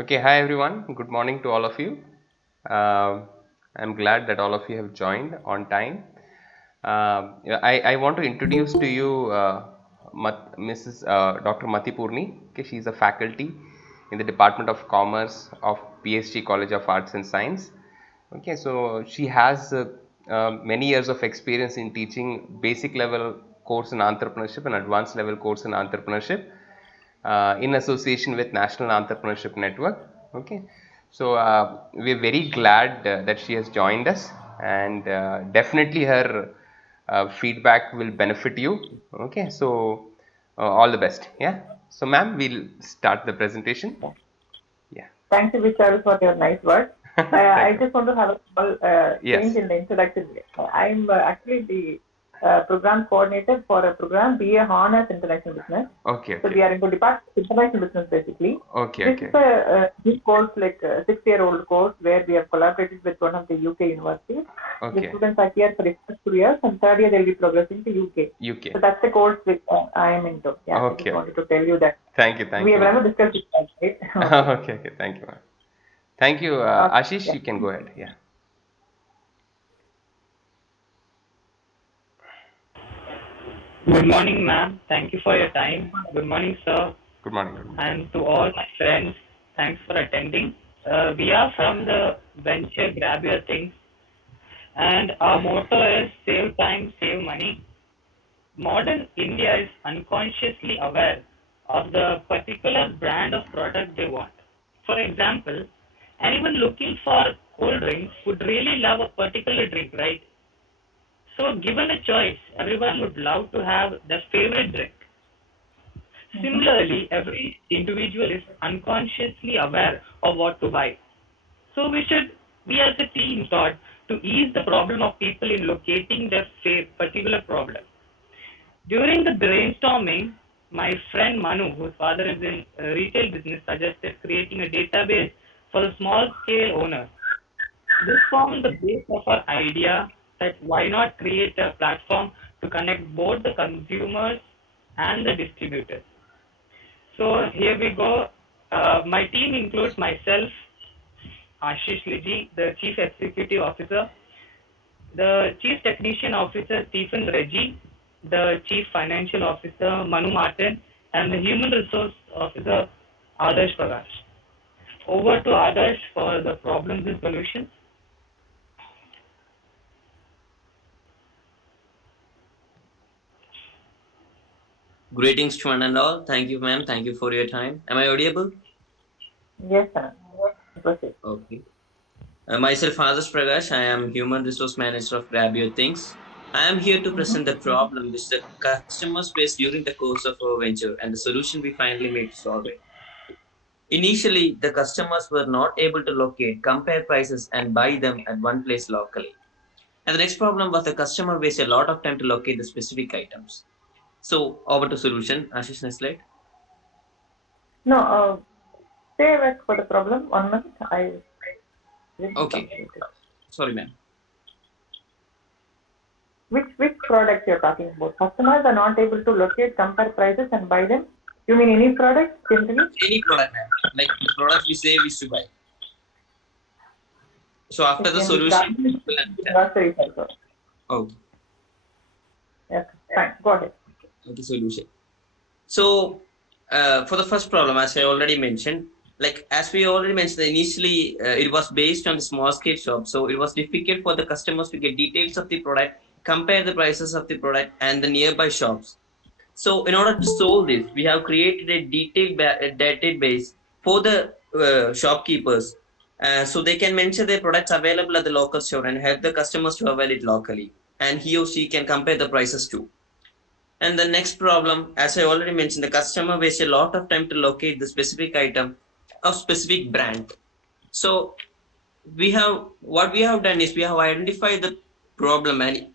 Okay, hi everyone. Good morning to all of you. Um I'm glad that all of you have joined on time. Yeah, I want to introduce to you Mrs. Dr. Mati Purni. Okay, she's a faculty in the Department of Commerce of PSG College of Arts and Science. Okay, so she has many years of experience in teaching basic level course in entrepreneurship and advanced level course in entrepreneurship in association with National Entrepreneurship Network. Okay, so we're very glad that she has joined us, and definitely her feedback will benefit you. Okay, so all the best. Yeah. So, ma'am, we'll start the presentation. Yeah. Yeah. Thank you, Vishal, for your nice words. Thank I you. just want to have a small change Yes. in the introduction. I'm actually the program coordinator for a program, BA Honors International Business. Okay. So Okay. we are into Department of International Business basically. Okay. This is Okay. a new course, like a 6-year-old course, where we have collaborated with one of the UK universities. The Okay. students are here for the first 2 years, and third year they'll be progressing to UK. UK. So that's the course which I am into. Yeah, I Okay. just Okay. wanted to tell you that. Thank you. We Thank you, have ma'am. never discussed it, right? Okay. Okay. Okay. Thank you, ma'am. Thank you, Okay. Ashish. Yeah. You can go ahead. Yeah. Good morning, ma'am. Thank you for your time. Good morning, sir. Good morning. Good morning. And to all my friends, thanks for attending. We are from the venture Grab Your Things, and our motto is save time, save money. Modern India is unconsciously aware of the particular brand of product they want. For example, anyone looking for cold drinks would really love a particular drink, right? So, given a choice, everyone would love to have their favorite drink. Mhm. Similarly, every individual is unconsciously aware of what to buy. So we as a team thought to ease the problem of people in locating their particular problem. During the brainstorming, my friend Manu, whose father is in retail business, suggested creating a database for the small scale owners. This formed the base of our idea that why not create a platform to connect both the consumers and the distributors. So here we go. My team includes myself, Ashish Liji, the Chief Executive Officer, the Chief Technician Officer, Stephen Reggie, the Chief Financial Officer, Manu Martin, and the Human Resource Officer, Adarsh Prakash. Over to Adarsh for the problems and solutions. Greetings to one and all. Thank you, ma'am. Thank you for your time. Am I audible? Yes, sir. Proceed. Okay. Myself, Adarsh Prakash. I am Human Resource Manager of Grab Your Things. I am here to Mm-hmm. present the problem which the customers faced during the course of our venture and the solution we finally made to solve it. Initially, the customers were not able to locate, compare prices, and buy them at one place locally. And the next problem was the customer wasted a lot of time to locate the specific items. So, over to solution. Ashish, next slide. No, stay back for the problem. 1 minute. I didn't Okay. complete it. Sorry, ma'am. Which product you're talking about? Customers are not able to locate, compare prices, and buy them. You mean any product generally? Any product, ma'am. Like the products we say we should buy. So after It the can be solution, garments, you will understand. groceries also. Okay, Yes, fine. Go ahead. okay, solution. So for the first problem, as I already mentioned, like as we already mentioned initially, it was based on the small scale shop. So it was difficult for the customers to get details of the product, compare the prices of the product and the nearby shops. So in order to solve this, we have created a detailed database for the shopkeepers, so they can mention their products available at the local store and help the customers to avail it locally. And he or she can compare the prices too. And the next problem, as I already mentioned, the customer wastes a lot of time to locate the specific item of specific brand. So we have what we have done is we have identified the problem and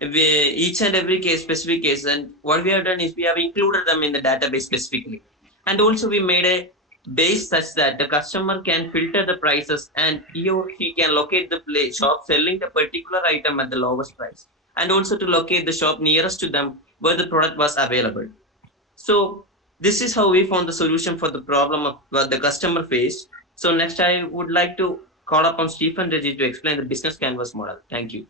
we, each and every case specific case, and what we have done is we have included them in the database specifically, and also we made a base such that the customer can filter the prices and he or she can locate the place shop selling the particular item at the lowest price, and also to locate the shop nearest to them where the product was available. So this is how we found the solution for the problem of what the customer faced. So next, I would like to call upon Stephen Reggie to explain the business canvas model. Thank you.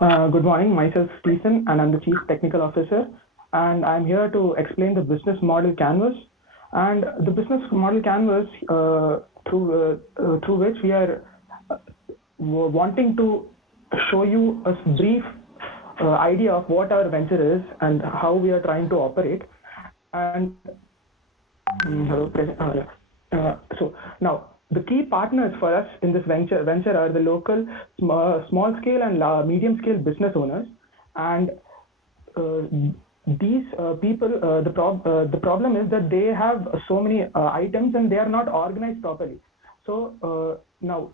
Good morning. Myself, Stephen, and I'm the Chief Technical Officer. And I'm here to explain the business model canvas. And the business model canvas, through which we are wanting to show you a brief idea of what our venture is and how we are trying to operate. And so now the key partners for us in this venture are the local small scale and medium scale business owners, and these people, the problem is that they have so many items and they are not organized properly. So now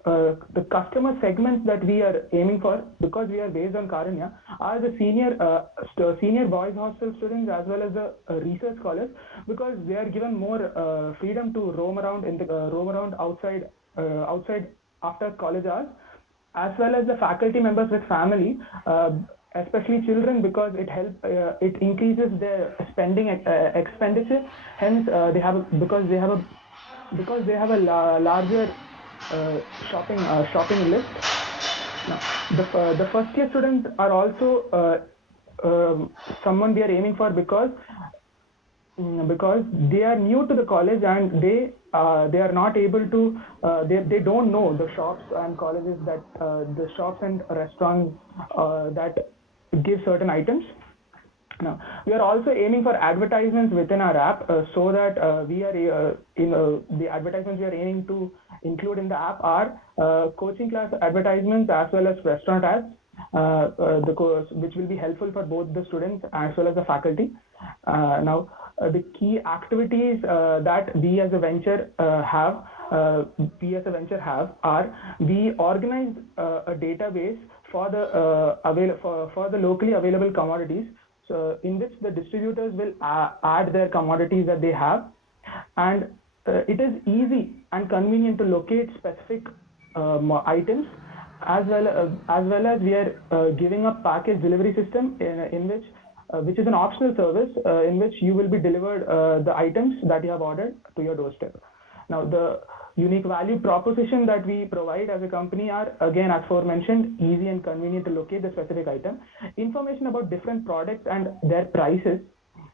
the customer segments that we are aiming for, because we are based on Karanya, are the senior boys hostel students as well as the research scholars, because they are given more freedom to roam around outside after college hours, as well as the faculty members with family, especially children, because it increases their spending expenditure. Hence, they have a larger shopping list. Now, the first year students are also someone we are aiming for, because they are new to the college and they are not able to they don't know the shops and colleges that the shops and restaurants that give certain items. Now, we are also aiming for advertisements within our app, so that we are the advertisements we are aiming to include in the app are coaching class advertisements as well as restaurant ads, which will be helpful for both the students as well as the faculty. Now, the key activities that we as a venture have are, we organize a database for the locally available commodities, so in which the distributors will add their commodities that they have, and it is easy and convenient to locate specific items, as well as we are giving a package delivery system which is an optional service in which you will be delivered the items that you have ordered to your doorstep. Now, the unique value proposition that we provide as a company are, again, as aforementioned, easy and convenient to locate the specific item, information about different products and their prices,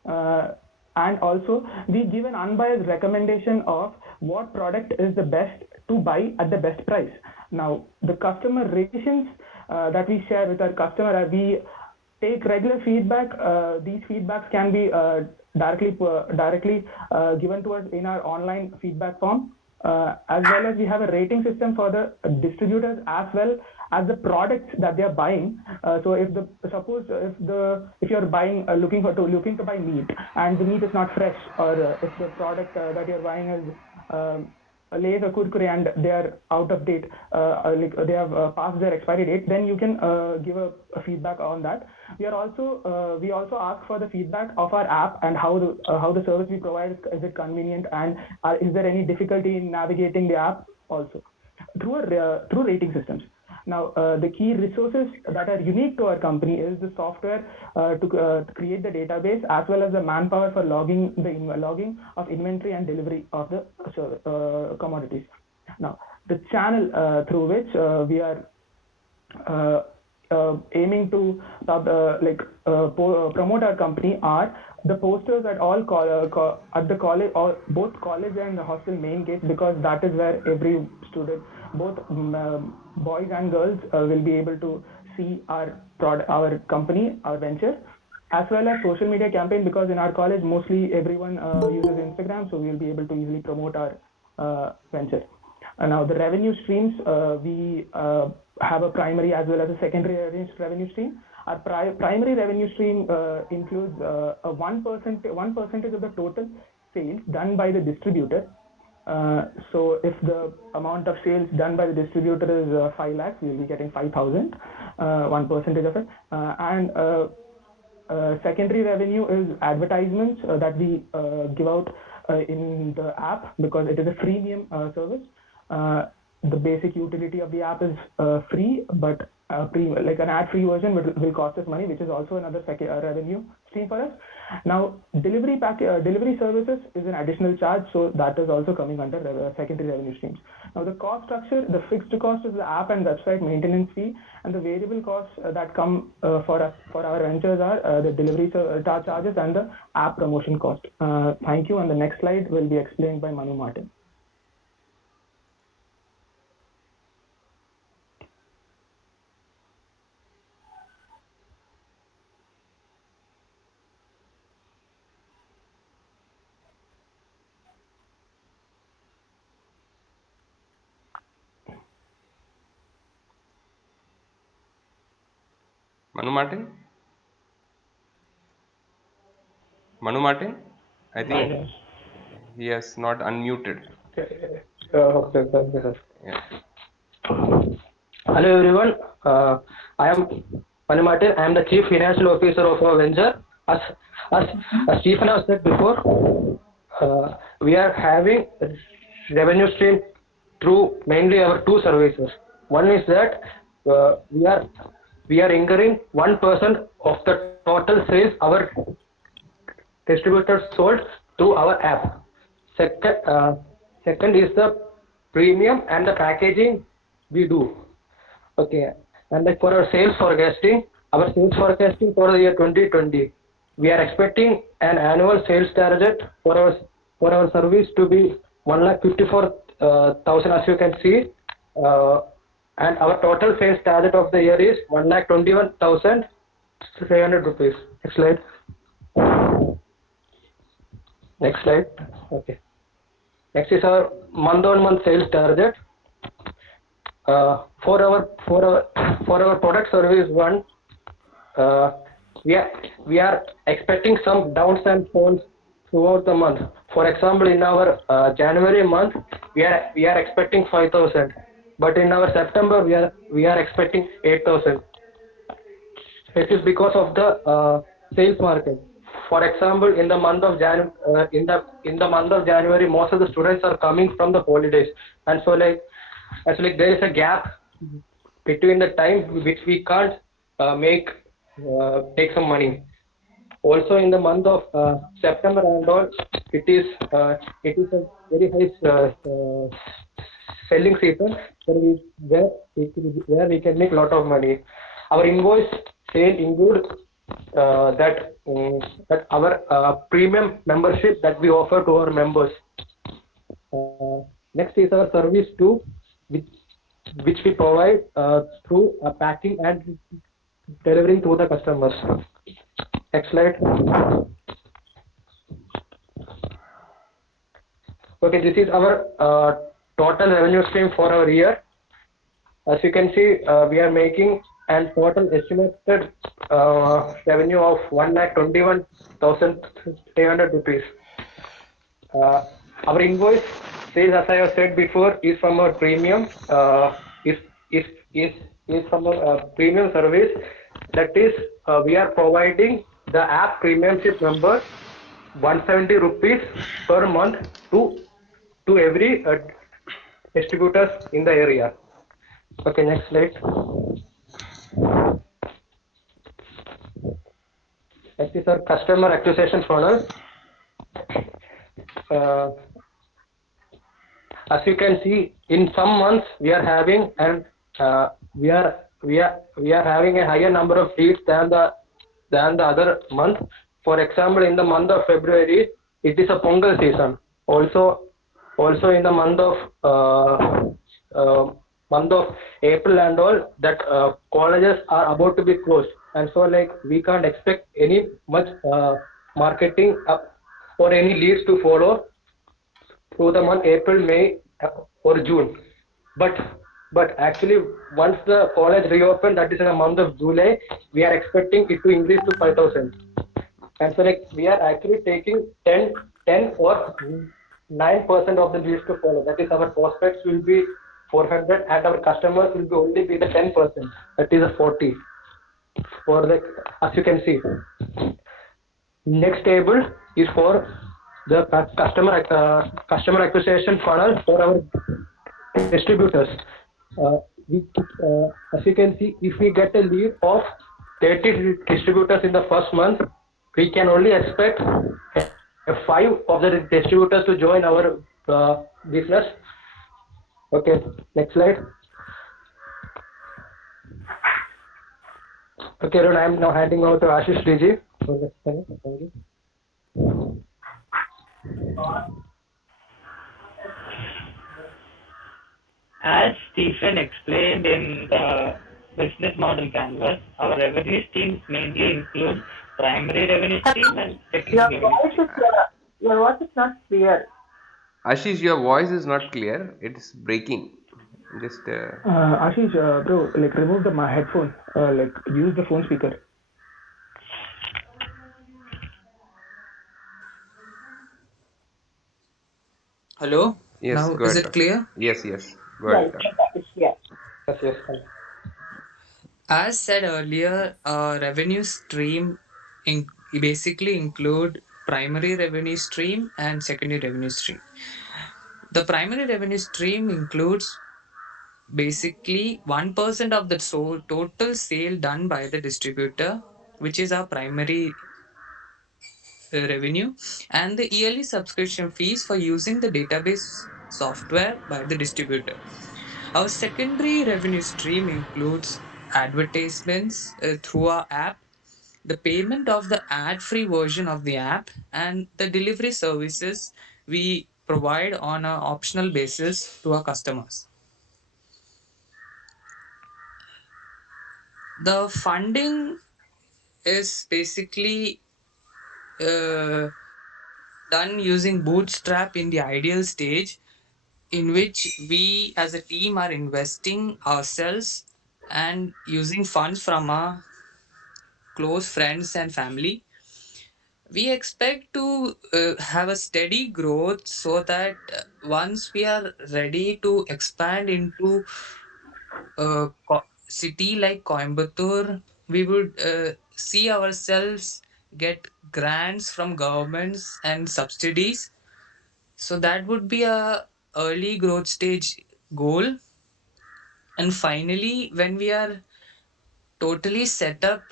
and also we give an unbiased recommendation of what product is the best to buy at the best price. Now, the customer relations that we share with our customer, we take regular feedback. These feedbacks can be directly given to us in our online feedback form, as well as we have a rating system for the distributors as well as the products that they are buying. So if you're buying looking to buy meat and the meat is not fresh, or if the product that you're buying is Lay's or Kurkure and they are out of date, like they have passed their expiry date, then you can give a feedback on that. We also ask for the feedback of our app and how the service we provide is it convenient, and is there any difficulty in navigating the app also through rating systems. Now, the key resources that are unique to our company is the software to create the database, as well as the manpower for logging of inventory and delivery of the commodities. Now, the channel through which we are aiming to promote our company are the posters at all at the college, or both college and the hostel main gates, because that is where every student, both boys and girls, will be able to see our company, our venture, as well as social media campaign, because in our college mostly everyone uses Instagram, so we will be able to easily promote our venture. Now, the revenue streams, we have a primary as well as a secondary revenue stream. Our primary revenue stream includes 1% of the total sales done by the distributor. So if the amount of sales done by the distributor is 5 lakhs, we will be getting 5,000, 1% of it. And secondary revenue is advertisements that we give out in the app, because it is a freemium service. The basic utility of the app is free, but like an ad-free version will cost us money, which is also another revenue stream for us. Now, delivery services is an additional charge, so that is also coming under secondary revenue streams. Now, the cost structure, the fixed cost is the app and website maintenance fee, and the variable costs that come for our ventures are the delivery charges and the app promotion cost. Thank you, and the next slide will be explained by Manu Martin. Manu Martin? Manu Martin? I think he has not unmuted. Okay, sir. Yeah. Hello everyone. I am Manu Martin. I am the Chief Financial Officer of our venture. As Stephen has said before, we are having revenue stream through mainly our two services. One is that we are incurring 1% of the total sales our distributors sold through our app. Second is the premium and the packaging we do. Okay, and like for our sales forecasting for the year 2020, we are expecting an annual sales target for our service to be 1,54,000 as you can see, and our total sales target of the year is 1,21,300 rupees. Next slide. Next slide. Okay. Next is our month-on-month sales target. For our product service one, we are expecting some downs and falls throughout the month. For example, in our January month, we are expecting 5,000, but in our September we are expecting 8,000. It is because of the sales market. For example, in the month of January, most of the students are coming from the holidays, and so there is a gap between the time which we can't take some money. Also, in the month of September and all, it is a very high selling season where we can make a lot of money. Our invoice sale include that our premium membership that we offer to our members. Next is our service 2, which we provide through packing and delivering to the customers. Next slide. Okay, this is our total revenue stream for our year. As you can see, we are making a total estimated revenue of 1,21,300 rupees. Our invoice sales, as I have said before, is from our premium is from our premium service. That is, we are providing the app premiumship member 170 rupees per month to every distributors in the area. Okay, next slide. Next is our customer acquisition funnel. As you can see, in some months we are having we are having a higher number of leads than the other month. For example, in the month of February, it is a Pongal season. Also in the month of April and all, that colleges are about to be closed, and so we can't expect any much marketing or any leads to follow through the month April, May or June. But actually, once the college reopened, that is in the month of July, we are expecting it to increase to 5,000. And so we are actually taking 10 or 9% of the leads to follow. That is, our prospects will be 400 and our customers will only be the 10%. That is a 40. As you can see. Next table is for the customer acquisition funnel for our distributors. as you can see, if we get a lead of 30 distributors in the first month, we can only expect 5 of the distributors to join our business. Okay, next slide. Okay, Arun, I am now handing over to Ashish DG. Thank you. As Stephen explained in the business model canvas, our revenue streams mainly include primary revenue stream and secondary revenue stream. Your voice is not clear. Ashish, your voice is not clear. It's breaking. Just Ashish, bro, like remove the my headphone. Like use the phone speaker. Hello, yes, now go is ahead. it clear? Yes, yes. Go Yeah, ahead. it's yeah. Yes, yes. As said earlier, revenue stream basically include primary revenue stream and secondary revenue stream. The primary revenue stream includes basically 1% of the total sale done by the distributor, which is our primary revenue, and the yearly subscription fees for using the database software by the distributor. Our secondary revenue stream includes advertisements through our app, the payment of the ad free version of the app, and the delivery services we provide on an optional basis to our customers. The funding is basically done using Bootstrap in the ideal stage, in which we as a team are investing ourselves and using funds from our close friends and family. We expect to have a steady growth so that once we are ready to expand into a city like Coimbatore, we would see ourselves get grants from governments and subsidies. So that would be a early growth stage goal. And finally, when we are totally set up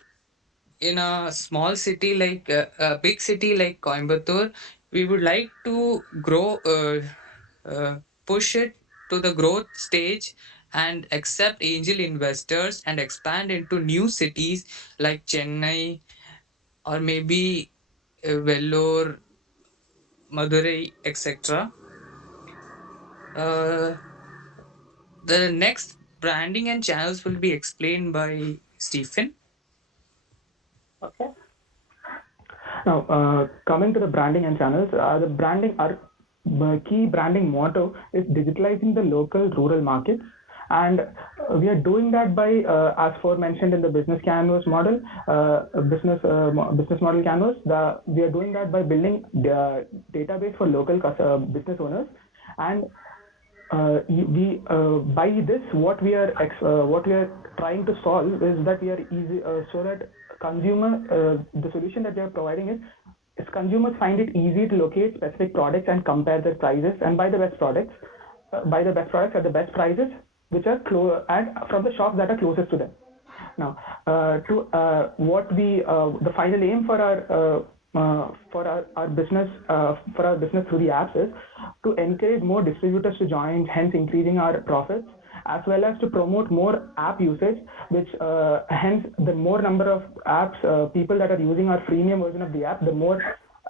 in a small city like a big city like Coimbatore, we would like to grow, push it to the growth stage and accept angel investors and expand into new cities like Chennai or maybe Vellore, Madurai, etc. Uh, the next branding and channels will be explained by Stephen. Okay. Now, coming to the branding and channels, our key branding motto is digitalizing the local rural markets. And we are doing that by, as mentioned in the business canvas model, business model canvas. We are doing that by building the database for local business owners, and we by this what we are trying to solve is that we are easy so that consumer the solution that we are providing is consumers find it easy to locate specific products and compare their prices and buy the best products at the best prices which are and from the shops that are closest to them. Now, the final aim for our business through the apps is to encourage more distributors to join, hence increasing our profits, as well as to promote more app usage, which hence the more number of apps people that are using our freemium version of the app, the more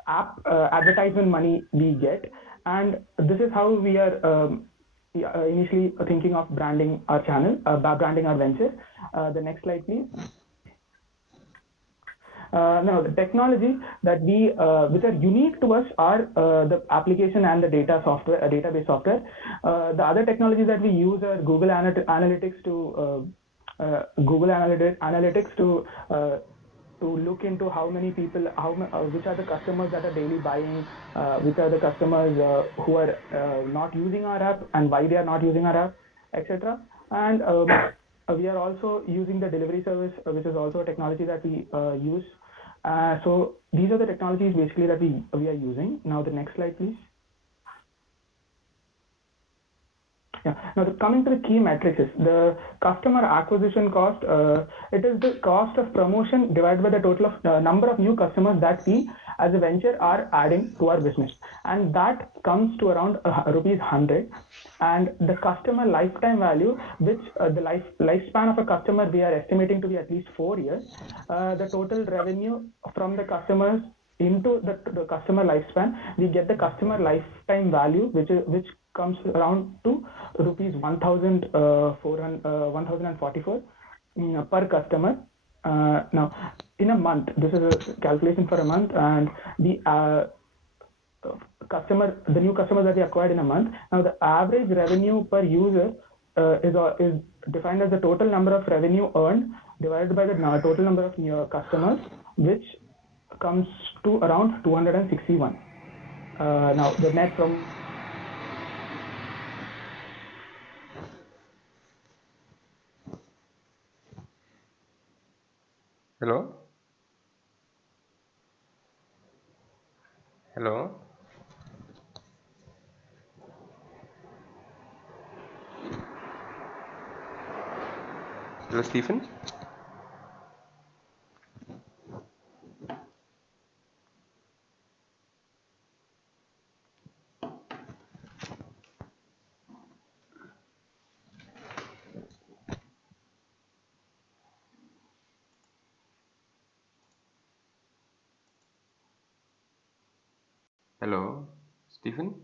app advertisement money we get, and this is how we are. Initially thinking of branding our channel, branding our venture. The next slide, please. Now, the technology that which are unique to us are the application and the database software. The other technologies that we use are Google Analytics to look into how many people, which are the customers that are daily buying, which are the customers who are not using our app and why they are not using our app, etc. And we are also using the delivery service, which is also a technology that we use. So these are the technologies basically that we are using. Now the next slide, please. Yeah. Now, coming to the key matrices, the customer acquisition cost, it is the cost of promotion divided by the total of number of new customers that we as a venture are adding to our business, and that comes to around rupees 100. And the customer lifetime value, which the lifespan of a customer we are estimating to be at least 4 years, the total revenue from the customers into the customer lifespan, we get the customer lifetime value, which comes around to rupees 1,044 per customer. Now, in a month, this is a calculation for a month, and the new customers that we acquired in a month. Now, the average revenue per user is defined as the total number of revenue earned divided by the total number of new customers, which comes to around 261. Now, the net from Hello? Hello? Hello, Stephen? Hello, Stephen?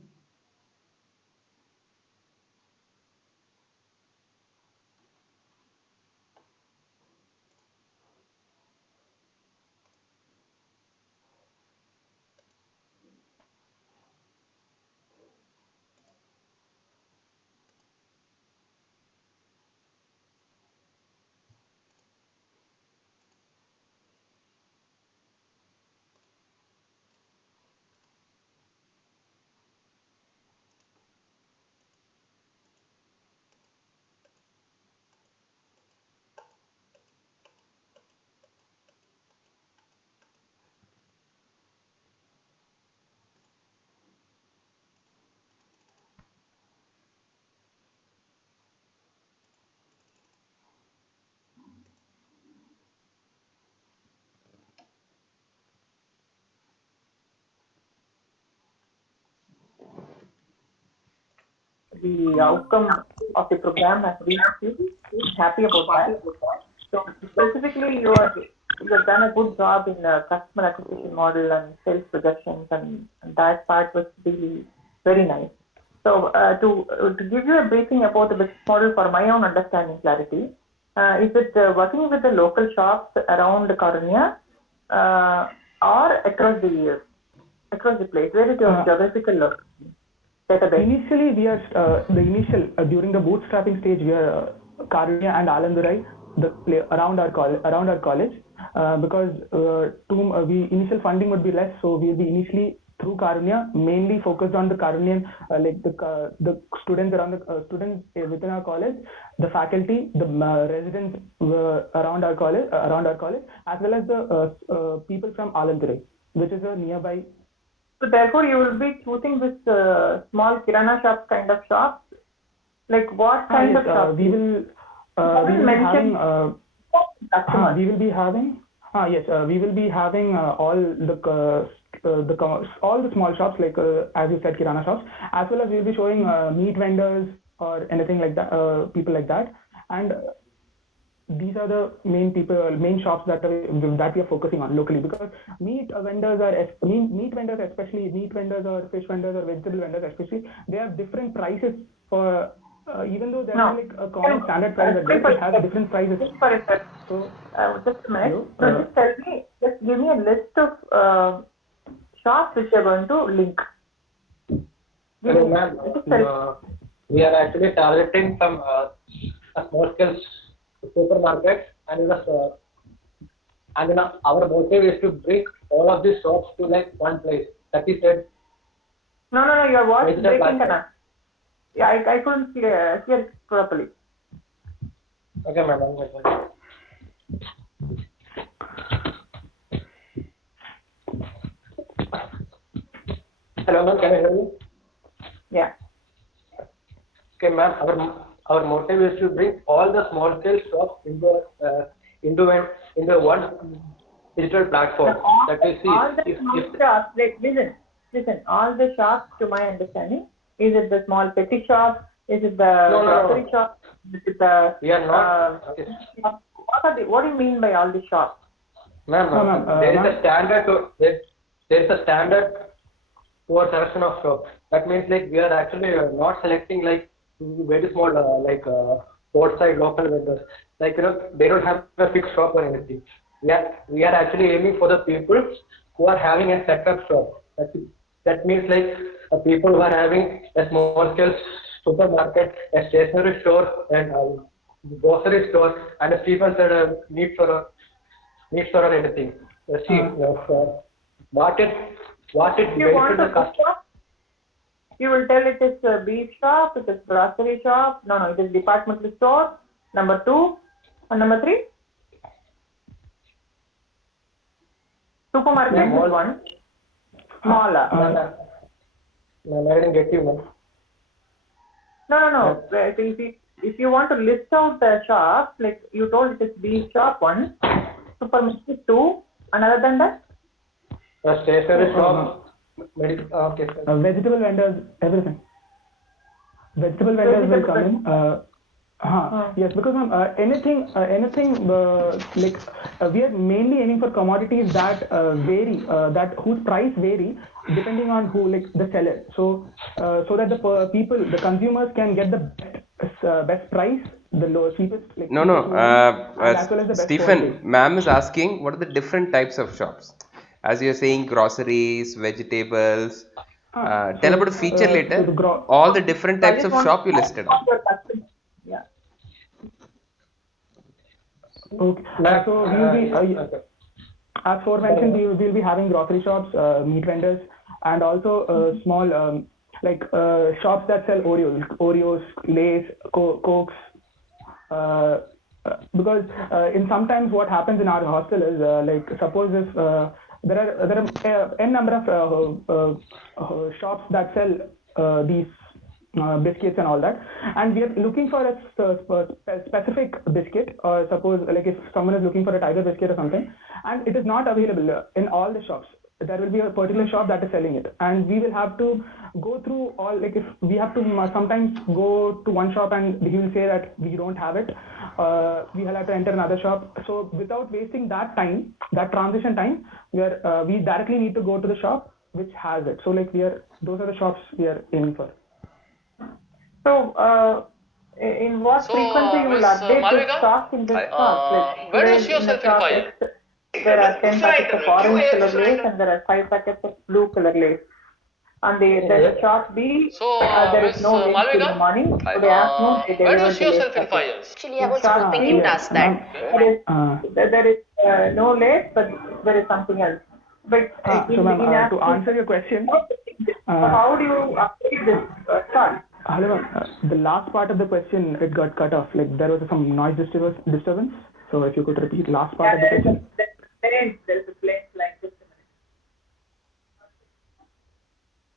The outcome of the program has reached you. Happy about that. So specifically, you've done a good job in the customer acquisition model and sales projections, and that part was really very nice. So to give you a briefing about the business model for my own understanding clarity, is it working with the local shops around Karunya or across the place? Where is your geographical location? Database. Initially, we are during the bootstrapping stage, we are Karunya and Alandurai, around our college, because we initial funding would be less, so we'll be initially through Karunya, mainly focused on the Karunyan, like the students students within our college, the faculty, the residents around our college, as well as the people from Alandurai, which is a nearby. So therefore, you will be choosing this small kirana shop kind of shops. Like what kind of shops? We will be having all the small shops, like as you said, kirana shops, as well as we'll be showing meat vendors or anything like that, people like that, and these are the main shops that we are focusing on locally, because meat vendors, especially meat vendors or fish vendors or vegetable vendors especially, they have different prices for even though there are like a common standard price, but they have different prices. So just a minute. Just give me a list of shops which you are going to link. Hello, ma'am. We are actually targeting some small scale supermarkets, and our motive is to bring all of these shops to like one place. That is said. No, your voice is breaking, Kana. Yeah, I couldn't hear it properly. Okay, madam. Hello, ma'am. Can you hear me? Yeah. Okay, ma'am, our motive is to bring all the small scale shops into an into one digital platform that we see all the small if shops, like listen, all the shops, to my understanding, is it the small petty shop? Is it the no, grocery shop? Is it the we are not. Okay. what do you mean by all the shops? Ma'am, ma'am, there is ma'am. a standard there is a standard for selection of shops. That means like we are actually not selecting like very small roadside local vendors. Like they don't have a fixed shop or anything. We are actually aiming for the people who are having a setup shop. That means like people who are having a small scale supermarket, a stationery store, and grocery store, and a people that needs for anything. See, what it If you want benefit the to customer. shop, you will tell it is a beef shop, it is grocery shop. No, it is departmental store. Number 2 and number 3. Supermarket Yeah, is one. Smaller. No, I didn't get you, man. No. If you want to list out the shops, like you told it is beef shop 1, supermarket 2, and other than that? A stationery shop. Okay. Vegetable vendors, everything. Vegetable vendors will come in. Yes, because ma'am, anything we are mainly aiming for commodities that vary, that whose price vary depending on who, like the seller. So that the consumers can get the best price, the lowest, cheapest. Like, No, cheapest no. and as well as the best Stephen, quality. ma'am is asking what are the different types of shops? As you're saying, groceries, vegetables. Tell about a feature later. All the different I types just of want shop you listed on. your customer. Yeah. Okay. So we will be, as forementioned, we will be having grocery shops, meat vendors, and also small shops that sell Oreos, Lays, Cokes. Because in sometimes what happens in our hostel is suppose if there are n number of shops that sell these biscuits and all that, and we are looking for a specific biscuit, or suppose like if someone is looking for a tiger biscuit or something, and it is not available in all the shops. There will be a particular shop that is selling it, and we will have to go through all, like if we have to sometimes go to one shop and he will say that we don't have it, we will have to enter another shop. So without wasting that time, that transition time, we directly need to go to the shop which has it. So like those are the shops we are aiming for. So, in what frequency you will Miss update the Malvika, stock in this stock? Like where do you today see in the yourself in shop 5 X, years? there are 10 packets of orange color lace Right. and there are 5 packets of blue color lace. And the shop B, So, there is Miss no lace in the Malvika, morning. Today afternoon, they where do you deliver see the lace yourself in 5 packet. years? Actually, I In was shop hoping C, you'd ask that. there is no lace, but there is something else. But So ma'am, to answer your question, how do you update this stock? hello ma'am, the last part of the question, it got cut off. Like there was some noise disturbance. So if you could repeat last part of the question. There's a plane flight. Just a minute.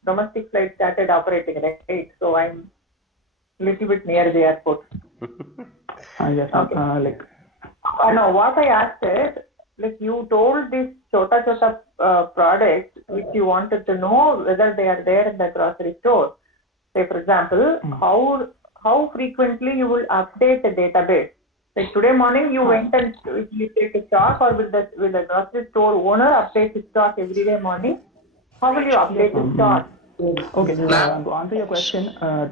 Domestic flight started operating, right? So I'm little bit near the airport. Yes, Okay. like What I asked is, like you told these chota products which you wanted to know whether they are there in the grocery store. Say for example, how frequently you will update the database. Like today morning you went and you take a stock, or will the grocery store owner update the stock every day morning? How will you update the stock? Okay, to answer your question, as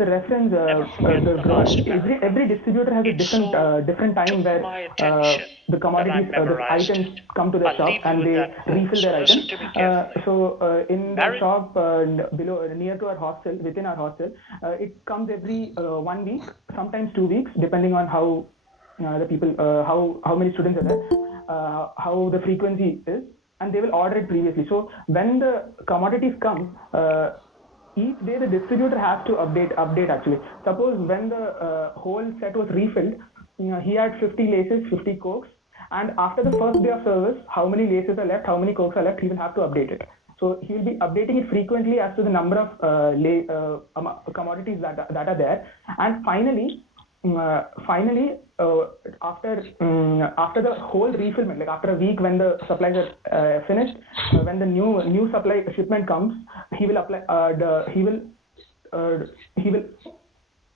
a reference, every distributor has a different time where the commodities, the items come to the shop and they refill their items. In the shop below, near to our hostel, within our hostel, it comes every 1 week, sometimes 2 weeks, depending on how the people, how many students are there, how the frequency is. And they will order it previously. So when the commodities come, each day the distributor has to update actually. Suppose when the whole set was refilled, he had 50 laces, 50 cokes, and after the first day of service, how many laces are left, how many cokes are left, he will have to update it. So he will be updating it frequently as to the number of commodities that are there. And finally, after the whole refillment, like after a week when the supplies are finished, when the new supply shipment comes, he will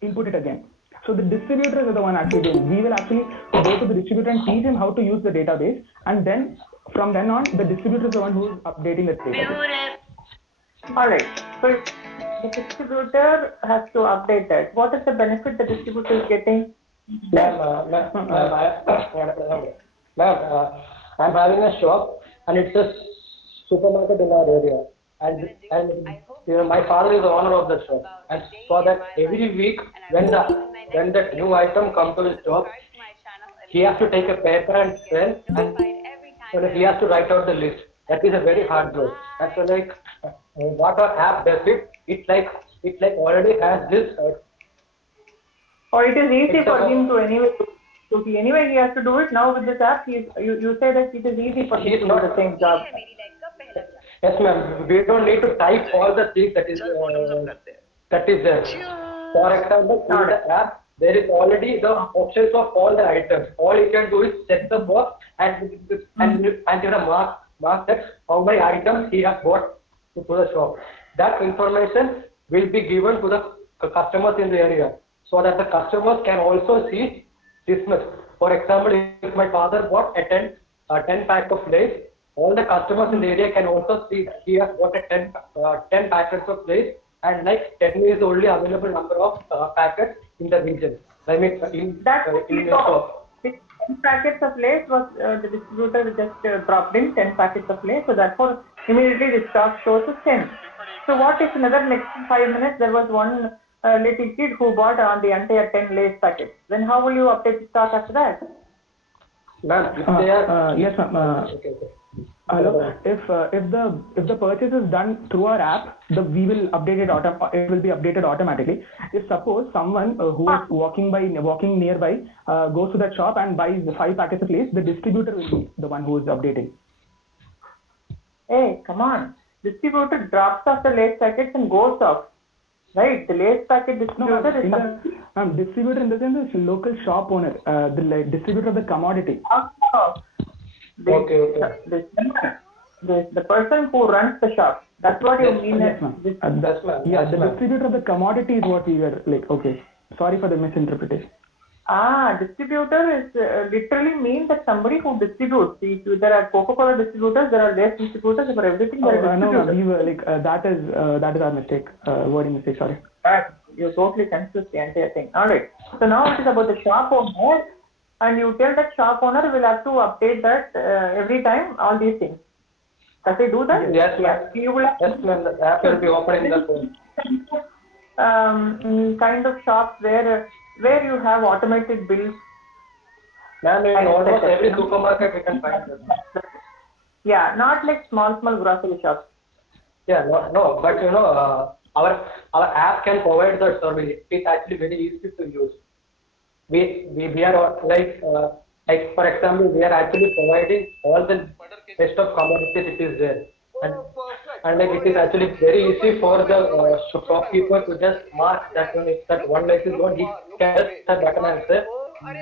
input it again. So the distributors are the one actually doing. We will actually go to the distributor and teach him how to use the database, and then from then on, the distributor is the one who is updating the database. All right. So the distributor has to update that. What is the benefit the distributor is getting? I'm having a shop and it's a supermarket in our area. And my father is the owner of the shop. And for that, every week when the new item comes to his shop, he has to take a paper and pen and he has to write out the list. That is a very hard job. And so what our app does it already has this. Or it is easy for him to anyway he has to do it. Now with this app, you say that it is easy for him to do the same job. Yes, ma'am. We don't need to type all the things that is there. For example, in the app, there is already the options of all the items. All you can do is check the box and mark that how many items he has bought to the shop. That information will be given to the customers in the area, so that the customers can also see this much. For example, if my father bought a 10 pack of Lays, all the customers in the area can also see that he has bought a 10 packets of Lays, and 10 is the only available number of packets in the region. I mean, in the shop. 10 packets of Lays was the distributor just dropped in 10 packets of Lays, so therefore immediately the stock shows as 10. So what if another next 5 minutes there was one little kid who bought on the entire 10 Lays packets? Then how will you update the stock after that? Ma'am, if they are yes, ma'am. Hello. If the purchase is done through our app, we will update it. It will be updated automatically. If suppose someone who is walking nearby goes to that shop and buys 5 packets of Lays, the distributor will be the one who is updating. Hey, come on! Distributor drops off the Lays packets and goes off. Right, the Lays packet distributor is distributor in the sense is local shop owner, the distributor of the commodity. The person who runs the shop. That's what you mean. Yes, ma'am. The distributor of the commodity is what we were like. Okay, sorry for the misinterpretation. Distributor is literally means that somebody who distributes. See, there are Coca-Cola distributors, there are Lays distributors, for everything there are distributors. No, we were that is our mistake, wording mistake. Sorry. You totally confused the entire thing. All right. So now it is about the shop owner, and you tell that shop owner will have to update that every time all these things. Does he do that? Yes, ma'am. You will have yes, ma'am. The app will be opening the phone. Kind of shops where you have automated bills. Ma'am, in almost every supermarket we can find this. Yeah, not like small grocery shops. Yeah, no, but our app can provide that service. It's actually very easy to use. We are like for example, we are actually providing all the list of commodities it is there, and like it is actually very easy for the shopkeeper to just mark that one Lays is gone, he can just hit the button and say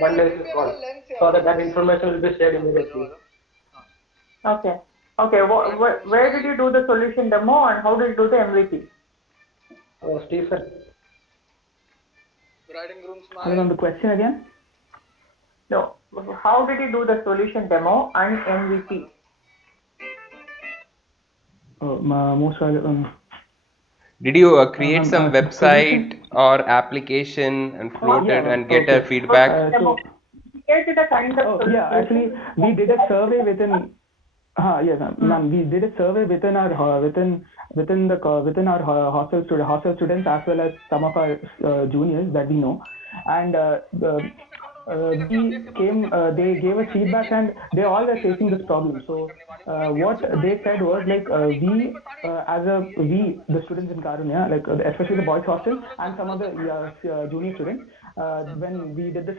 one Lays is gone, so that information will be shared immediately. Okay. Where did you do the solution demo and how did you do the MVP? Stephen. Hold on, the question again? No. How did you do the solution demo and MVP? Did you create some website or application and float it and get a feedback? Actually, we did a survey within. Yes, ma'am. We did a survey within our hostel students as well as some of our juniors that we know, and they gave us feedback and they all were facing this problem. So what they said was like the students in Karunya, like especially the boys hostel and some of the junior students, when we did the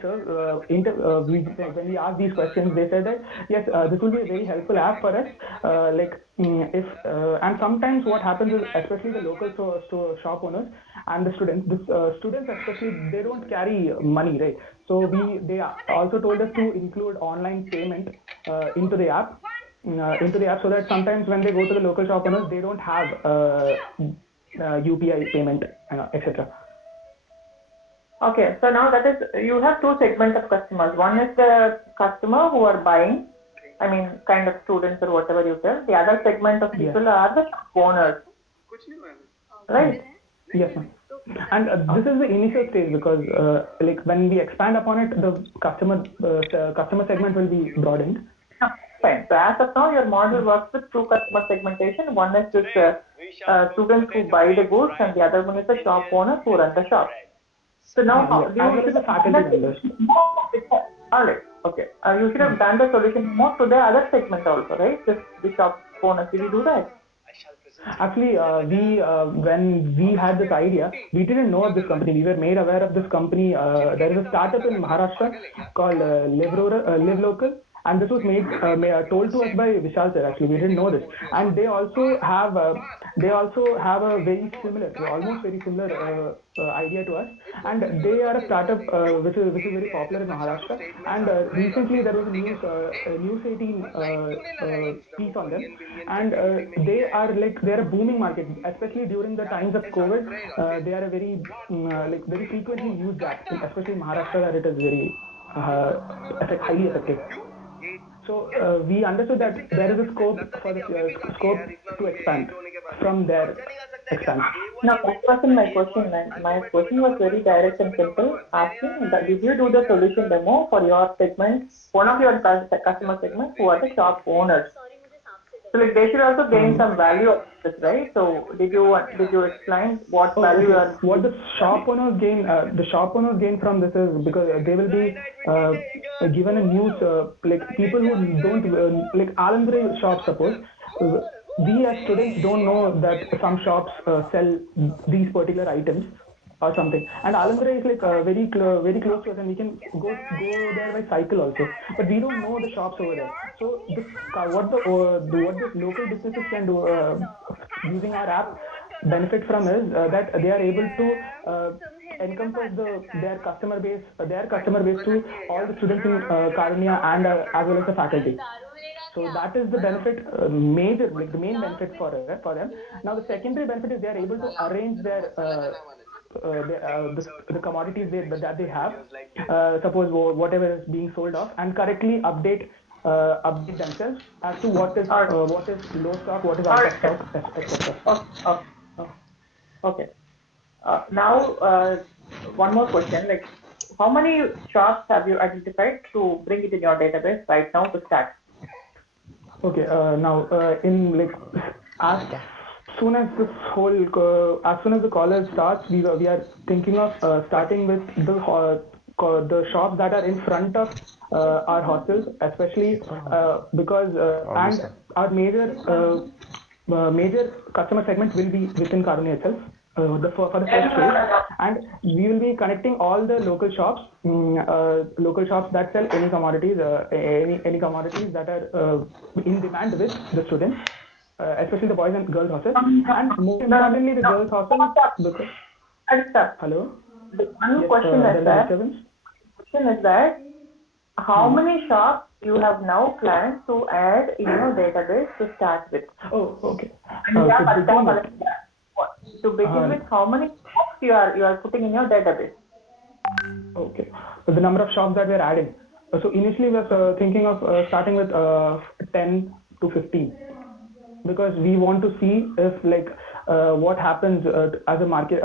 when we asked these questions, they said that yes, this will be a very helpful app for us. If and sometimes what happens is, especially the local store shop owners and the students, students especially, they don't carry money, right? So they also told us to include online payment into the app. So that sometimes when they go to the local shop owners, they don't have UPI payment, etc. Okay, so now that is, you have two segments of customers. One is the customer who are buying, I mean, kind of students or whatever you tell. The other segment of people are the shop owners, right? Yes, ma'am. And this is the initial stage, because like when we expand upon it, the customer segment will be broadened. Fine. So as of now, your model works with two customer segmentation. One is this students who buy the goods, and the other one is the shop owners who run the shop. So now, as well as the faculty members. All right. Okay. You should have done the solution more to the other segment also, right? Just the shop owners. Did you do that? Actually, when we had this idea, we didn't know of this company. We were made aware of this company. There is a startup in Maharashtra called Live Local. And this was told to us by Vishal sir. Actually, we didn't know this, and they also have a very similar, almost very similar idea to us. And they are a startup which is very popular in Maharashtra. And recently there was a News 18 piece on them, and they are a booming market, especially during the times of COVID. They are a very very frequently used app, especially in Maharashtra, where it is very highly effective. So we understood that there is a scope to expand from there. Now, that wasn't my question. My question was very direct and simple. Asking that did you do the solution demo for your segment, one of your customer segments who are the shop owners? So like they should also gain some value of this, right? So did you explain what value are what the shop owners gain? The shop owners gain from this is because they will be given a news, like people who don't like Alandre shops, suppose. We as students don't know that some shops sell these particular items or something, and Alandre is like very close to us, and we can go there by cycle also, but we don't know the shops over there. So what this local businesses can do using our app benefit from is that they are able to encompass their customer base to all the students in Karunya and as well as the faculty. So that is the benefit, the main benefit for them. Now the secondary benefit is they are able to arrange their the commodities that they have, suppose whatever is being sold off, and correctly update themselves as to what is low stock, what is out of stock, etc. Okay. Now, one more question. Like, how many shops have you identified to bring it in your database right now to start? Okay. Now, as soon as the college starts, we are thinking of starting with the shops that are in front of our hostels, especially because and our major customer segment will be within Karunya itself. For the first phase, and we will be connecting all the local shops that sell any commodities, any commodities that are in demand with the students, especially the boys and girls hostels, and more importantly the girls hostels. Hello. The one question is that how many shops you have now planned to add in your database to start with? Oh, okay. To begin with, how many shops you are putting in your database? Okay. So the number of shops that we are adding. So initially we were thinking of starting with 10 to 15, because we want to see if what happens as a market,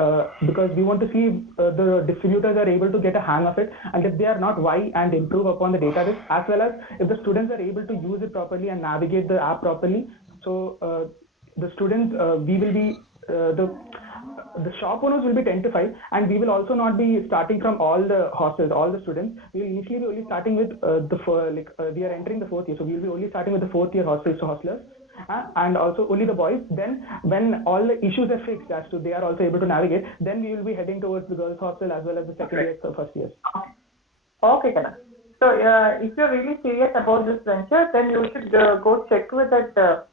because we want to see the distributors are able to get a hang of it, and if they are not, why, and improve upon the database, as well as if the students are able to use it properly and navigate the app properly. So the students, we will be the shop owners will be 10 to 5, and we will also not be starting from all the hostels, all the students. We will initially be only starting with we are entering the fourth year, so we will be only starting with the fourth year hostlers, and also only the boys. Then when all the issues are fixed as to they are also able to navigate, then we will be heading towards the girls hostel as well as the second years or first years. Okay, Kana. So, if you're really serious about this venture, then you should go check with that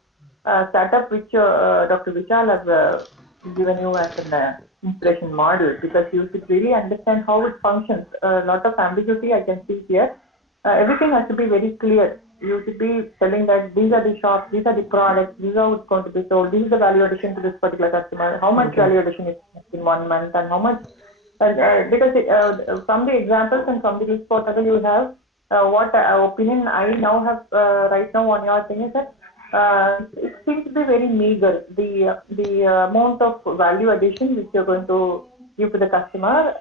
startup which Dr. Vishal has given you as an inspiration model, because you should really understand how it functions. A lot of ambiguity I can see here. Everything has to be very clear. You should be telling that these are the shops, these are the products, these are what's going to be sold, this is the value addition to this particular customer, how much value addition is in 1 month, and how much because from the examples and from the list whatever you have, what opinion I now have right now on your thing is that it seems to be very meager. The amount of value addition which you're going to give to the customer,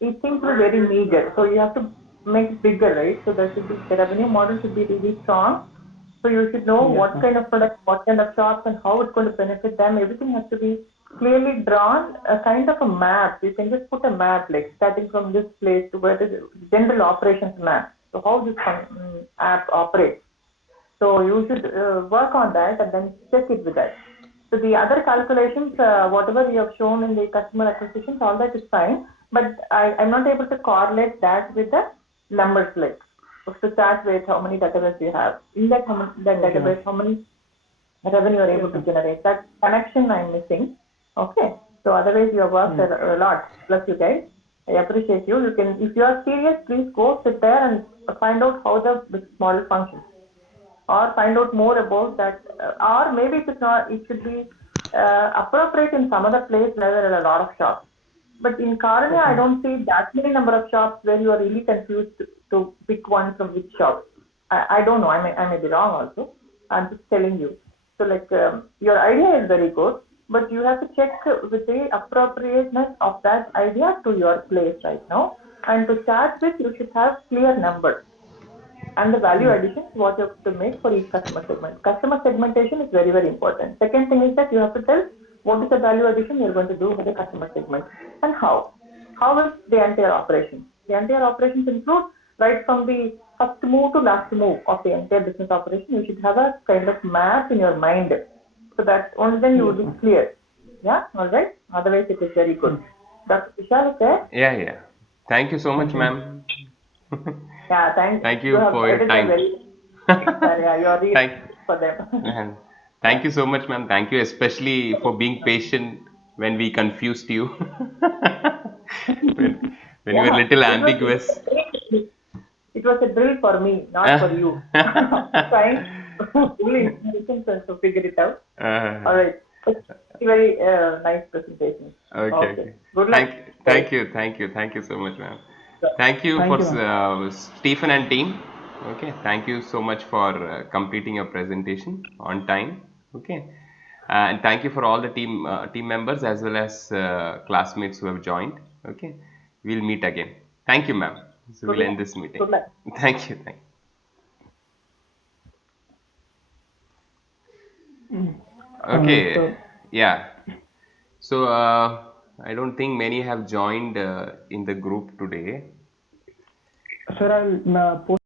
it seems to be very meager. So you have to make it bigger, right? So there should be the revenue model should be really strong. So you should know what kind of product, what kind of shops, and how it's going to benefit them. Everything has to be clearly drawn, a kind of a map. You can just put a map, like starting from this place to where the general operations map. So how this app operates. So you should work on that and then check it with that. So the other calculations, whatever you have shown in the customer acquisitions, all that is fine. But I'm not able to correlate that with the numbers, like to start with how many database you have. In that, database, how many revenue you are able to generate. That connection I'm missing. Okay. So otherwise you have worked a lot. Plus you guys, I appreciate you. You can, if you are serious, please go sit there and find out how the business model functions, or find out more about that, or maybe if it's not, it should be appropriate in some other place where there are a lot of shops. But in Karanya, I don't see that many number of shops where you are really confused to pick one from which shop. I don't know. I may be wrong also. I'm just telling you. So like your idea is very good, but you have to check with the appropriateness of that idea to your place right now. And to start with, you should have clear numbers and the value addition, what you have to make for each customer segment. Customer segmentation is very, very important. Second thing is that you have to tell what is the value addition you're going to do for the customer segment and how. How is the entire operation? The entire operations include right from the first move to last move of the entire business operation. You should have a kind of map in your mind, so that only then you will be clear. Yeah, all right. Otherwise, it is very good. Dr. Vishal is there? Yeah. Thank you so much, ma'am. Yeah, thanks. Thank you for your time. Yeah, you are really Thank, for them. and thank you so much, ma'am. Thank you especially for being patient when we confused you. when you were a little ambiguous. It was a drill for me, not for you. Trying to really to figure it out. All right. Very nice presentation. Okay. Good luck. Thank you so much, ma'am. Thank you for Stephen and team. Okay, thank you so much for completing your presentation on time. Okay, and thank you for all the team members as well as classmates who have joined. Okay, we'll meet again. Thank you, ma'am. So we'll end this meeting. Good luck. Thank you. Okay, yeah. So I don't think many have joined in the group today. Sir, I'll post